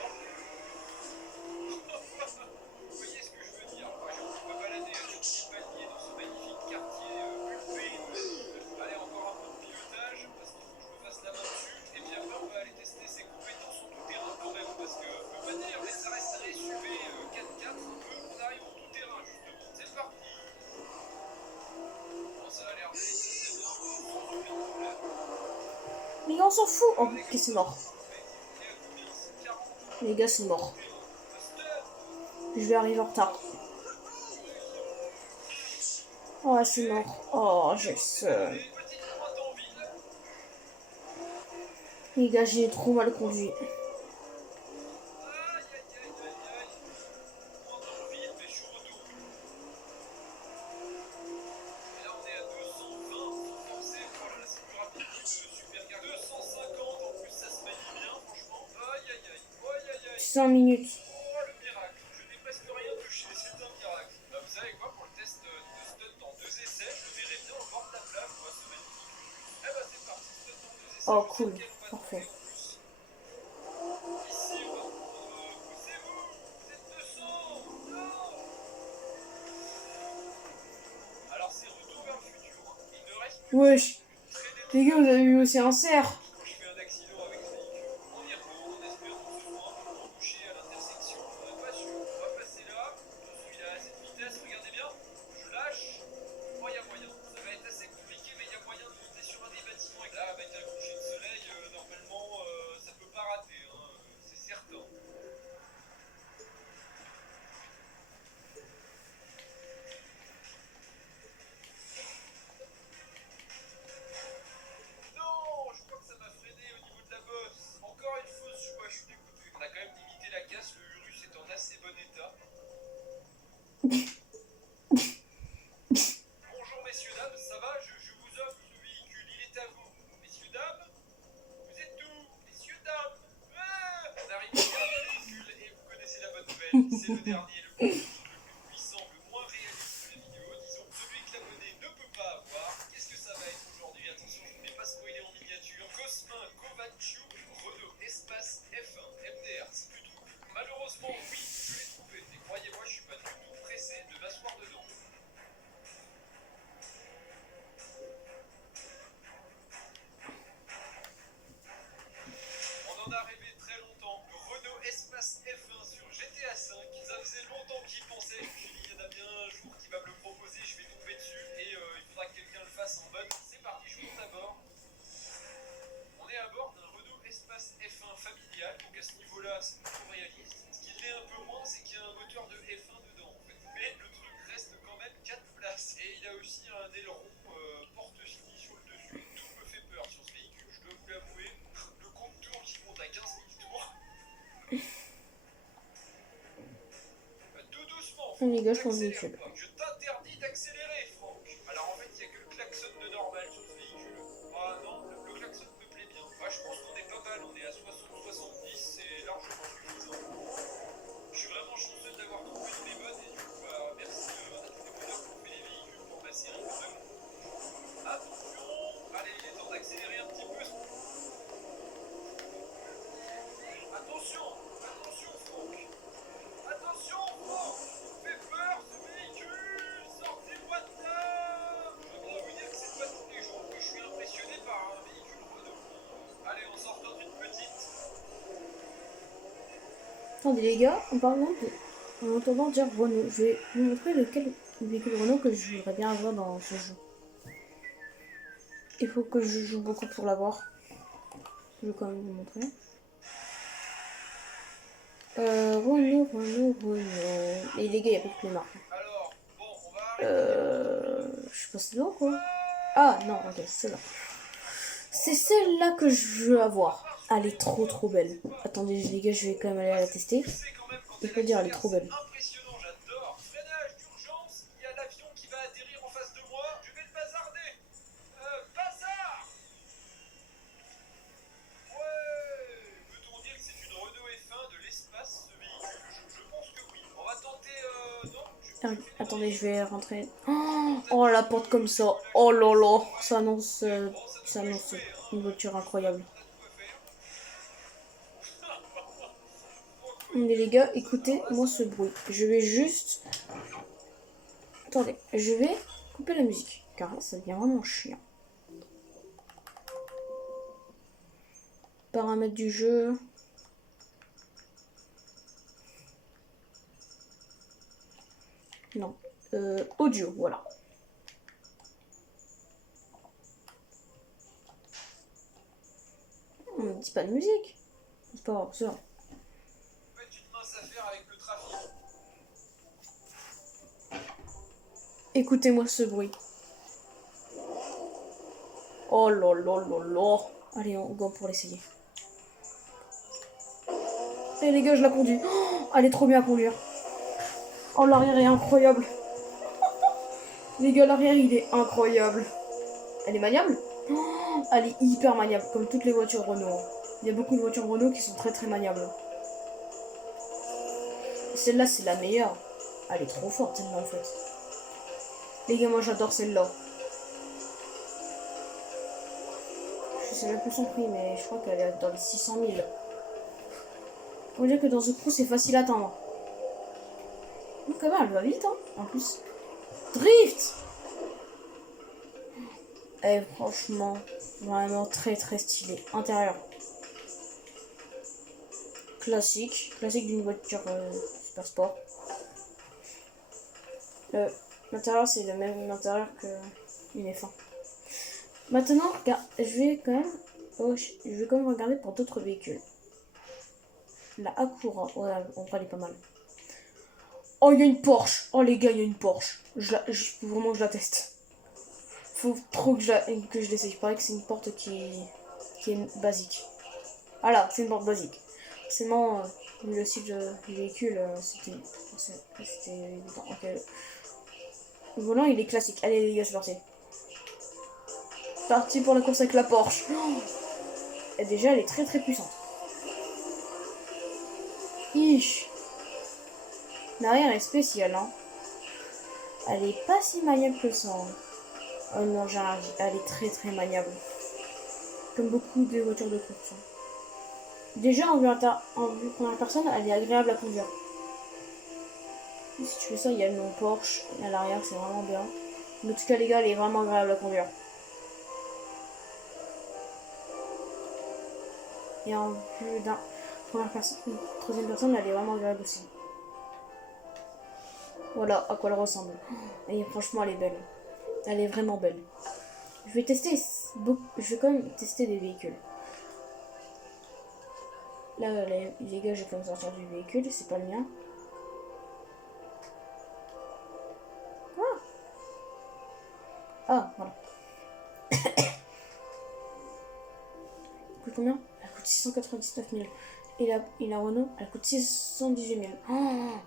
Vous voyez ce que je veux dire? Moi, je me balader à Petit-Palier dans ce magnifique quartier huppé de la ville. Allez, encore un peu de pilotage parce qu'il faut que je me fasse la main dessus. Et puis après, on va aller tester ses compétences en tout-terrain quand même parce que je peux pas dire, mais ça reste un SUV 4x4 un peu. On arrive en tout-terrain justement. C'est parti. Bon, ça a l'air d'aller très bien, sans aucun problème. Les gars, on s'en fout. Oh, ok, c'est mort. Et à combien ici? 40 Les gars, c'est mort. Stop. Je vais arriver en retard. Oh, c'est mort. Oh, j'ai le seum. Petite pointe en ville. Les gars, j'ai trop mal conduit. Aïe, aïe, aïe, aïe, aïe. Pointe en ville, mais je suis retour. Et là, on est à 220 sans forcer. Oh là là, c'est plus rapide que le supercar. 250, en plus, ça se manie bien, franchement. Aïe, aïe, aïe. Aïe, aïe, aïe. 5 minutes. Oh, le miracle. Je n'ai presque rien touché. C'est un miracle. Bah, vous savez quoi, pour le test de stunt en 2 essais, je le verrai bien au bord de la plage, moi, ce magnifique. Eh bah, c'est parti. Stunt en 2 essais. Oh, Je sais cool. lequel on va Parfait. tenter en plus. Ici, on va prendre. Poussez-vous. Vous êtes 200. Non. Alors, c'est retour vers le futur. Hein. Il ne reste plus Wesh. très Les gars, vous avez vu aussi un cerf. quand je fais un accident avec ce véhicule. On y retourne en espérant que ce soit un peu moins bouché à l'intersection. On n'est pas sûr. On va passer là. Attention, il est à cette vitesse. Regardez bien. Je lâche. Oh, il y a moyen. Ça va être assez compliqué, mais il y a moyen de monter sur un des bâtiments. Et là, avec un coucher de soleil, normalement, ça peut pas rater. Hein. C'est certain. Non, je crois que ça m'a freiné au niveau de la bosse. Encore une fausse joie, je suis dégoûté. On a quand même limité la casse, le Urus est en assez bon état. Bonjour messieurs, dames, ça va? Je vous offre ce véhicule, il est à vous. Messieurs, dames, vous êtes où? Messieurs, dames, ah, on arrive au dernier véhicule et vous connaissez la bonne nouvelle. C'est le dernier, le plus puissant, le moins réaliste de la vidéo. Disons, celui que l'abonné ne peut pas avoir. Qu'est-ce que ça va être aujourd'hui? Attention, je ne vais pas spoiler en miniature. Cosmin Kovaciuk, Renault Espace F1 MDR. C'est plutôt malheureusement oui, je l'ai trouvé. Et croyez-moi, je suis pas du tout pressé de m'asseoir dedans. On en a rêvé très longtemps. Le Renault Espace F1 sur GTA V. Ça faisait longtemps qu'il pensait. Je me suis dit, il y en a bien un jour qui va me le proposer. Je vais tomber dessus et il faudra que quelqu'un le fasse en mode. C'est parti, je monte à bord. On est à bord d'un Renault Espace F1 familial. Donc à ce niveau-là, c'est plutôt réaliste. Ce qui l'est un peu moins, c'est qu'il y a un moteur de F1 dedans en fait. Mais le truc reste quand même 4 places. Et il a aussi un aileron porte-fini sur le dessus. Tout me fait peur sur ce véhicule, je dois vous l'avouer. Le compte tour qui monte à 15 000 tours. Tout doucement. Les gars, je conduis N'accélère véhicule. pas. Je t'interdis d'accélérer, Franck. Alors en fait, il n'y a que le klaxon de normal sur ce véhicule. Ah non, le klaxon me plaît bien. Ah, je pense qu'on est pas mal, on est à 60-70, c'est largement suffisant. Je suis vraiment chanceux d'avoir trouvé dans les modes et du coup, bah, merci à tous les modeurs qui ont fait les véhicules pour ma série. Vraiment. Attention. Allez, il est temps d'accélérer un petit peu. Attention, attention Franck. Attention Franck. Il me fait peur ce véhicule. Attendez les gars, en entendant dire Renault, je vais vous montrer lequel véhicule Renault que je voudrais bien avoir dans ce jeu. Il faut que je joue beaucoup pour l'avoir. Je vais quand même vous montrer. Renault. Et les gars, il n'y a pas toutes les marques. Alors, bon, on va arrêter. Je sais pas c'est là quoi. Ah non, ok, c'est là. C'est celle-là que je veux avoir. Elle est trop belle. Attendez les gars, je vais quand même aller la tester. Tu sais quand même quand Je elle peux dire, elle est accélère, trop belle. c'est impressionnant, j'adore. Freinage d'urgence, il y a l'avion qui va atterrir en face de moi, je vais le bazarder. Bazar. Ouais. Peut-on dire que c'est une Renault F1 de l'espace, ce véhicule? Je pense que oui. On va tenter, non Attendez, je vais rentrer. Oh la porte comme ça. Oh là là. Ça annonce une voiture incroyable. Mais les gars, écoutez-moi ce bruit. Je vais juste... Attendez, je vais couper la musique. Car ça devient vraiment chiant. Paramètres du jeu. Non. Audio, voilà. On ne dit pas de musique. C'est pas grave, c'est vrai. Faites une mince affaire avec le trafic. Écoutez-moi ce bruit. Oh là là là là. Allez, on go pour l'essayer. Et les gars, je la conduis. Oh, elle est trop bien à conduire. Oh, l'arrière est incroyable. Les gars, l'arrière, il est incroyable. Elle est maniable. Oh, elle est hyper maniable, comme toutes les voitures Renault. Il y a beaucoup de voitures Renault qui sont très maniables. Celle-là, c'est la meilleure. Elle est trop forte, celle-là, en fait. Les gars, moi, j'adore celle-là. Je sais même plus son prix, mais je crois qu'elle est dans les 600 000. On va dire que dans ce coup, c'est facile à atteindre. Donc, quand même, elle va vite, hein, en plus. Drift! Eh, franchement, vraiment très stylé. Intérieur. Classique d'une voiture super sport. L'intérieur, c'est le même intérieur que une F1. Maintenant, regarde, je vais quand même regarder pour d'autres véhicules. La Acura, ouais, en vrai, elle est pas mal. Oh, il y a une Porsche. Oh, les gars, il y a une Porsche. Vraiment, je la teste. Faut trop que je l'essaye. Il paraît que c'est une porte qui est basique. Voilà, c'est une porte basique. Forcément, le style du véhicule, c'était évident. Ok. Le volant, il est classique. Allez, les gars, c'est parti. Parti pour la course avec la Porsche. Oh, et déjà, elle est très puissante. Ich. L'arrière est spéciale, hein. Elle est pas si maniable que ça. Hein. Oh non, elle est très maniable. Comme beaucoup de voitures de course. Hein. Déjà, en vue première personne, elle est agréable à conduire. Si tu fais ça, il y a le nom Porsche à l'arrière, c'est vraiment bien. Mais en tout cas, les gars, elle est vraiment agréable à conduire. Et en vue troisième personne, elle est vraiment agréable aussi. Voilà à quoi elle ressemble. Et franchement, elle est belle. Elle est vraiment belle. Je vais quand même tester des véhicules. Là, les gars, j'ai quand même sortir du véhicule, c'est pas le mien. Ah, voilà. Elle coûte combien? Elle coûte 699 000. Et la Renault, elle coûte 618 000.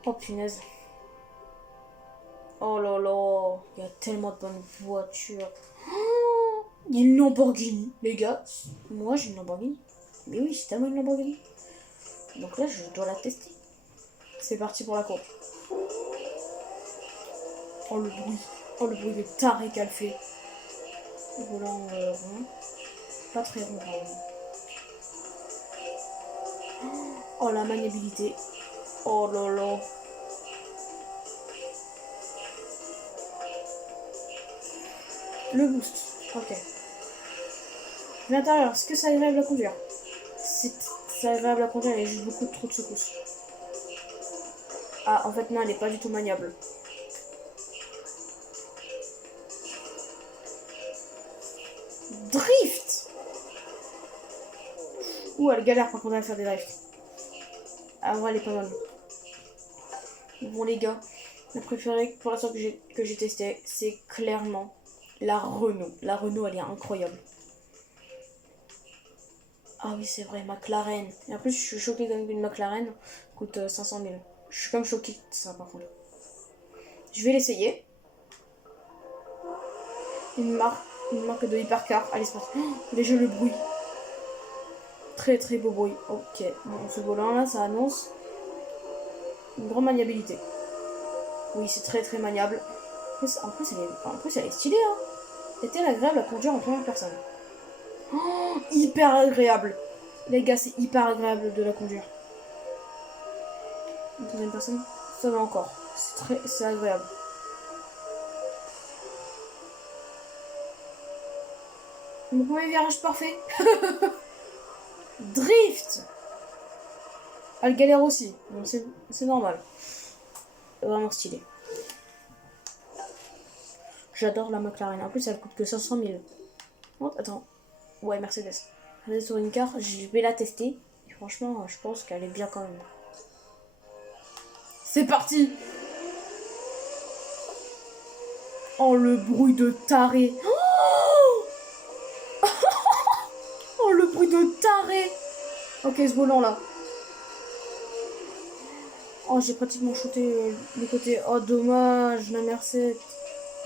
Oh punaise. Oh là là, il y a tellement de bonnes voitures. Il y a une Lamborghini, les gars. Moi, j'ai une Lamborghini. Mais oui, c'est tellement une Lamborghini. Donc là, je dois la tester. C'est parti pour la course. Oh le bruit. Oh le bruit de taré qu'elle fait. Le volant rond. Pas très rond. Oh la maniabilité. Oh là là. Le boost. Ok. L'intérieur, est-ce que c'est agréable à conduire? C'est agréable à conduire, il y a juste beaucoup trop de secousses. Ah, en fait, non, elle est pas du tout maniable. Drift. Ouh, elle galère par contre à faire des drifts. Ah, en vrai, elle est pas mal. Bon, les gars, la préférée pour l'instant que j'ai testé, c'est clairement la Renault. La Renault, elle est incroyable. Ah oui, c'est vrai, McLaren. Et en plus, je suis choquée qu'une McLaren coûte 500 000. Je suis comme choquée de ça, par contre. Je vais l'essayer. Une marque de hypercar. Allez, c'est parti. Oh, déjà le bruit. Très très beau bruit. Ok, bon, ce volant là, ça annonce une grande maniabilité. Oui, c'est très très maniable. En plus, elle est stylée, hein. C'était agréable à conduire en première personne. Oh, hyper agréable. Les gars, c'est hyper agréable de la conduire. En troisième personne, ça va encore. C'est agréable. Mon premier virage parfait. Drift. Elle galère aussi. Donc c'est normal. Vraiment stylé. J'adore la McLaren. En plus, elle coûte que 500 000. Oh, attends. Ouais, Mercedes. Elle est sur une carte. Je vais la tester. Et franchement, je pense qu'elle est bien quand même. C'est parti. Oh, le bruit de taré. Oh, oh le bruit de taré. Ok, ce volant là. Oh, j'ai pratiquement shooté les côtés. Oh, dommage, la Mercedes.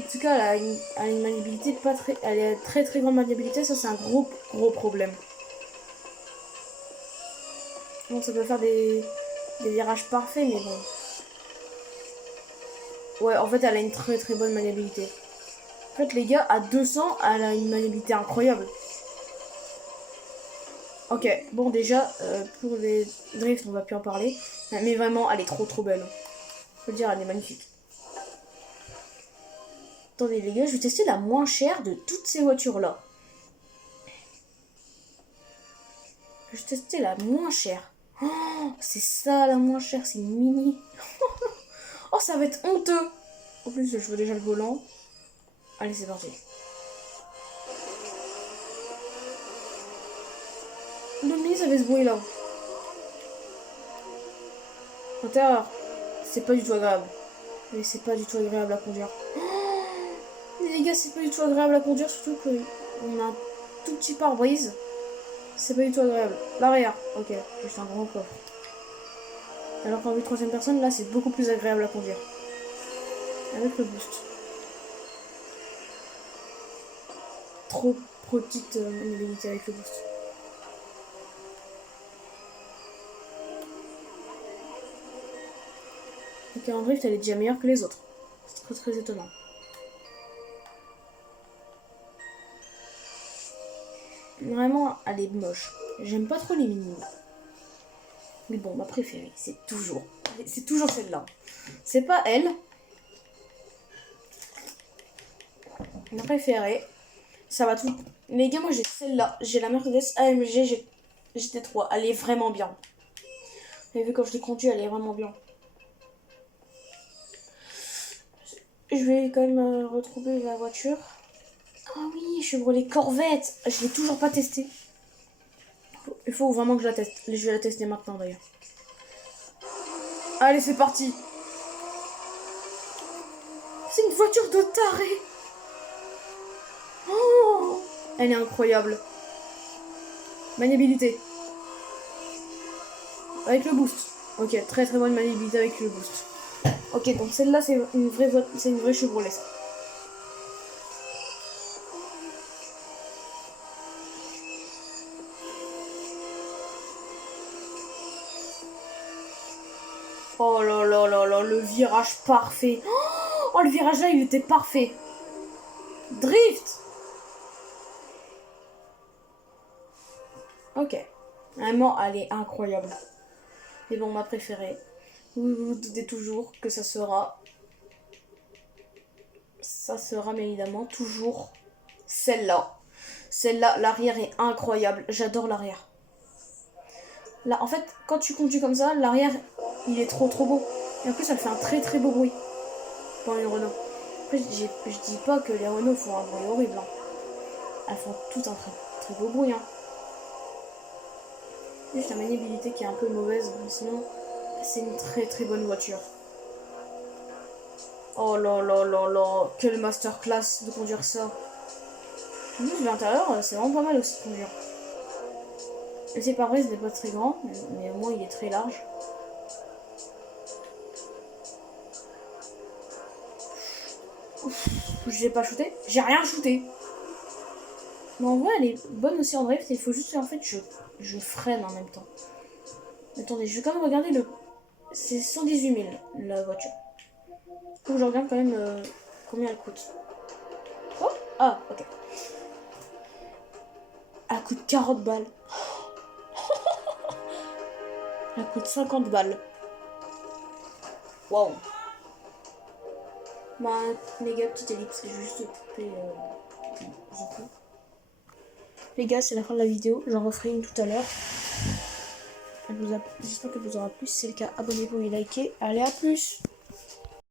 En tout cas, elle a une maniabilité pas très. Elle a très très grande maniabilité. Ça, c'est un gros problème. Bon, ça peut faire des virages parfaits, mais bon. Ouais, en fait, elle a une très très bonne maniabilité. En fait, les gars, à 200, elle a une maniabilité incroyable. Ok, bon, déjà, pour les drifts, on va plus en parler. Mais vraiment, elle est trop belle. Je veux dire, elle est magnifique. Attendez, les gars, je vais tester la moins chère de toutes ces voitures-là. Je vais tester la moins chère. Oh, c'est ça la moins chère, c'est une mini. Oh, ça va être honteux. En plus, je vois déjà le volant. Allez, c'est parti. Le mini, ça fait ce bruit là. L'intérieur, c'est pas du tout agréable. Mais c'est pas du tout agréable à conduire. Oh, mais les gars, c'est pas du tout agréable à conduire, surtout qu'on a un tout petit pare-brise. C'est pas du tout agréable. L'arrière, ok, juste un grand coffre. Alors qu'en vue de troisième personne, là, c'est beaucoup plus agréable à conduire. Avec le boost. Trop petite maniabilité avec le boost. Ok, en drift, elle est déjà meilleure que les autres. C'est très étonnant. Vraiment, elle est moche. J'aime pas trop les mini. Mais bon, ma préférée, c'est toujours celle-là. C'est pas elle. Ma préférée, ça va tout. Les gars, moi j'ai celle-là. J'ai la Mercedes AMG GT3. Elle est vraiment bien. Vous avez vu quand je l'ai conduite, elle est vraiment bien. Je vais quand même retrouver la voiture. Ah oui, je suis brûlée Corvette. Je l'ai toujours pas testée. Il faut vraiment que je la teste. Je vais la tester maintenant d'ailleurs. Allez, c'est parti. C'est une voiture de taré. Oh, elle est incroyable. Maniabilité. Avec le boost. Ok, très bonne maniabilité avec le boost. Ok, donc celle-là, c'est une vraie Chevrolet. Oh là là là là, le virage parfait. Oh, le virage là, il était parfait. Drift. Ok. Vraiment, elle est incroyable. Mais bon, ma préférée. Vous vous doutez toujours que ça sera bien évidemment toujours celle-là. Celle-là, l'arrière est incroyable. J'adore l'arrière. Là, en fait, quand tu conduis comme ça, l'arrière, il est trop beau. Et en plus, elle fait un très très beau bruit pour une Renault. Après, je dis pas que les Renault font un bruit horrible. Hein. Elles font tout un très, très beau bruit. Hein. Juste la maniabilité qui est un peu mauvaise, mais sinon, c'est une très très bonne voiture. Oh là là là là, quelle masterclass de conduire ça. En plus, l'intérieur, c'est vraiment pas mal aussi de conduire. Et c'est pas vrai, ce n'est pas très grand, mais au moins il est très large. Ouf, je l'ai pas shooté. J'ai rien shooté. Mais en vrai, elle est bonne aussi en drift. Il faut juste, en fait, je freine en même temps. Attendez, je vais quand même regarder le... C'est 118 000, la voiture. Faut que je regarde quand même combien elle coûte. Oh, ah, ok. Elle coûte 40 balles. Elle coûte 50 balles. Waouh. Ma méga petite ellipse, je vais juste couper les gars, c'est la fin de la vidéo. J'en referai une tout à l'heure. J'espère qu'elle vous aura plu. Si c'est le cas, abonnez-vous et likez. Allez, à plus!